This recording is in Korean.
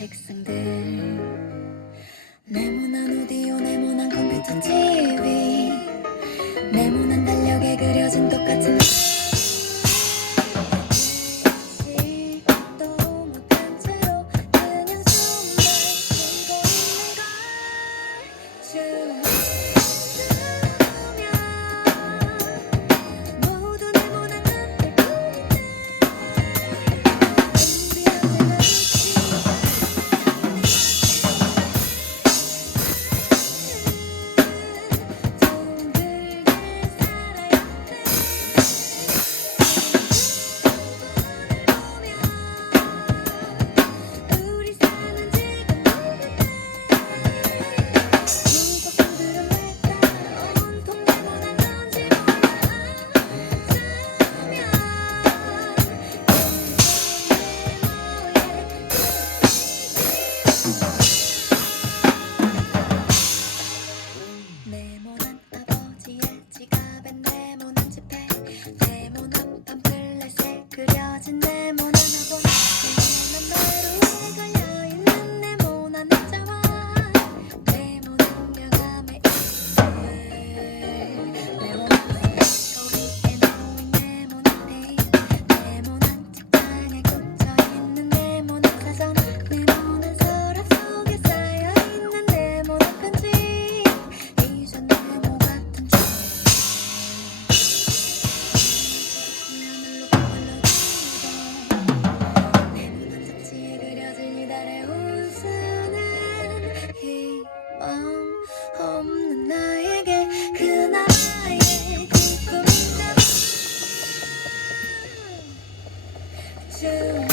색상들 to